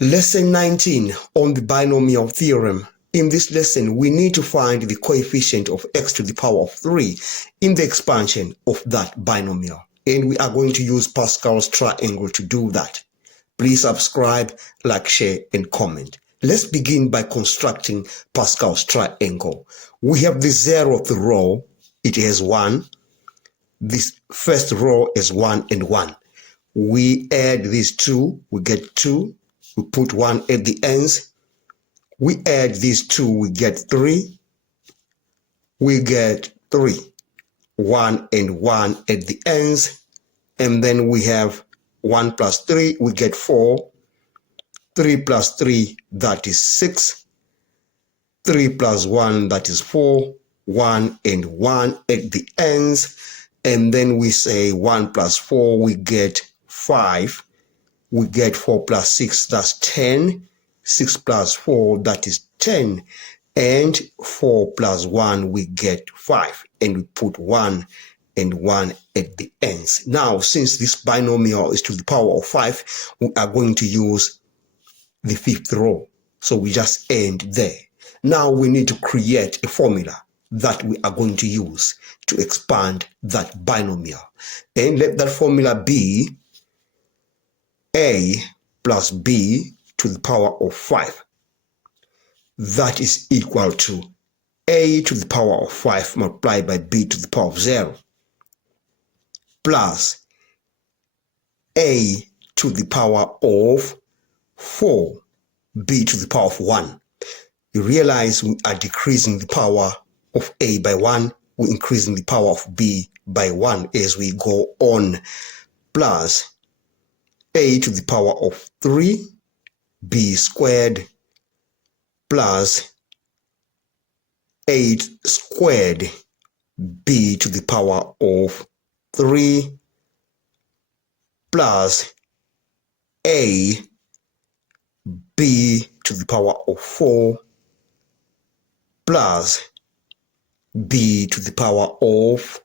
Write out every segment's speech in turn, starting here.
Lesson 19 on the binomial theorem. In this lesson, we need to find the coefficient of x to the power of 3 in the expansion of that binomial. And we are going to use Pascal's triangle to do that. Please subscribe, like, share, and comment. Let's begin by constructing Pascal's triangle. We have the 0th row. It has 1. This first row is 1 and 1. We add these two, we get 2. We put 1 at the ends. We add these 2, we get 3. We get 3. 1 and 1 at the ends. And then we have 1 plus 3, we get 4. 3 plus 3, that is 6. 3 plus 1, that is 4. 1 and 1 at the ends. And then we say 1 plus 4, we get 5. We get 4 plus 6, that's 10. 6 plus 4, that is 10. And 4 plus 1, we get 5. And we put 1 and 1 at the ends. Now, since this binomial is to the power of 5, we are going to use the 5th row. So we just end there. Now we need to create a formula that we are going to use to expand that binomial. And let that formula be a plus b to the power of 5. That is equal to a to the power of 5 multiplied by b to the power of 0 plus a to the power of 4, b to the power of 1. You realize we are decreasing the power of a by 1. We're increasing the power of b by 1 as we go on, plus a to the power of 3, b squared, plus 8 squared, b to the power of 3, plus a, b to the power of 4, plus b to the power of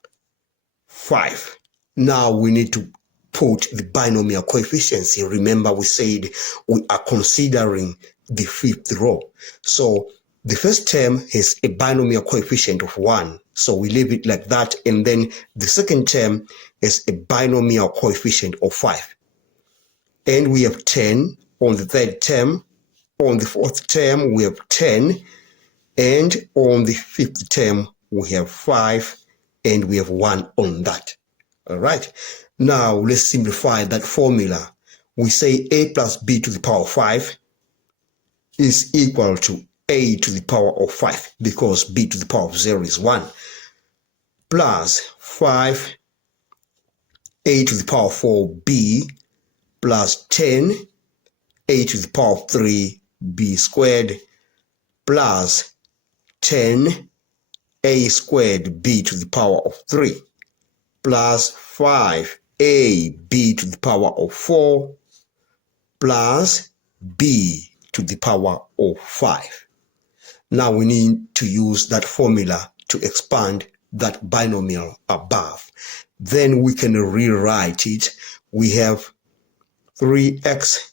5. Now we need to put the binomial coefficients. Remember, we said we are considering the 5th row. So the first term has a binomial coefficient of 1. So we leave it like that. And then the second term is a binomial coefficient of 5. And we have 10 on the third term. On the fourth term, we have 10. And on the 5th term, we have 5. And we have 1 on that. All right. Now, let's simplify that formula. We say a plus b to the power of 5 is equal to a to the power of 5 because b to the power of 0 is 1, plus 5 a to the power of 4b plus 10 a to the power of 3 b squared plus 10 a squared b to the power of 3 plus 5 a b to the power of 4 plus b to the power of 5. Now we need to use that formula to expand that binomial above. Then we can rewrite it. We have 3x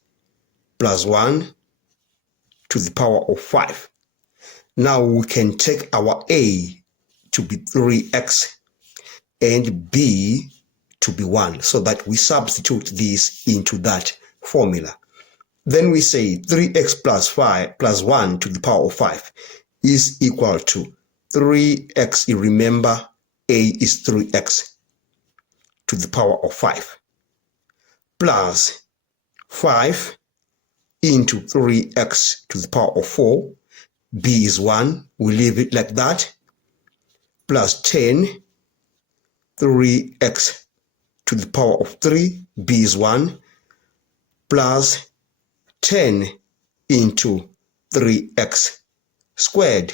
plus 1 to the power of 5. Now we can take our a to be 3x and b to be 1, so that we substitute this into that formula. Then we say 3x plus 5 plus 1 to the power of 5 is equal to 3x. You remember, a is 3x to the power of 5 plus 5 into 3x to the power of 4. b is 1. We leave it like that. Plus 10. 3x to the power of 3, b is 1, plus 10 into 3x squared,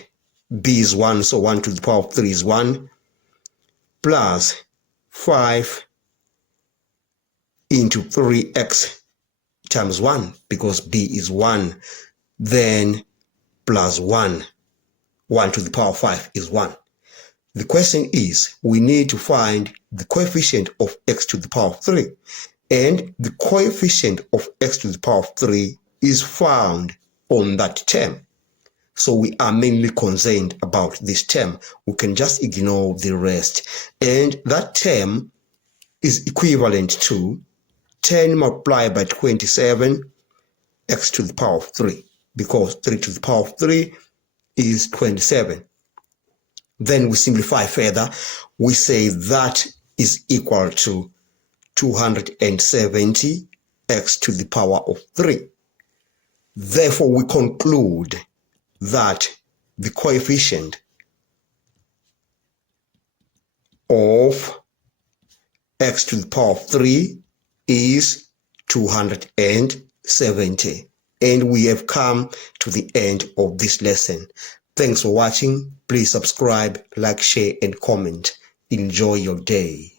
b is 1, so 1 to the power of 3 is 1, plus 5 into 3x times 1, because b is 1, then plus 1, 1 to the power of 5 is 1. The question is, we need to find the coefficient of x to the power of 3. And the coefficient of x to the power of 3 is found on that term. So we are mainly concerned about this term. We can just ignore the rest. And that term is equivalent to 10 multiplied by 27 x to the power of 3, because 3 to the power of 3 is 27. Then we simplify further. We say that is equal to 270 x to the power of 3. Therefore, we conclude that the coefficient of x to the power of 3 is 270. And we have come to the end of this lesson. Thanks for watching. Please subscribe, like, share, and comment. Enjoy your day.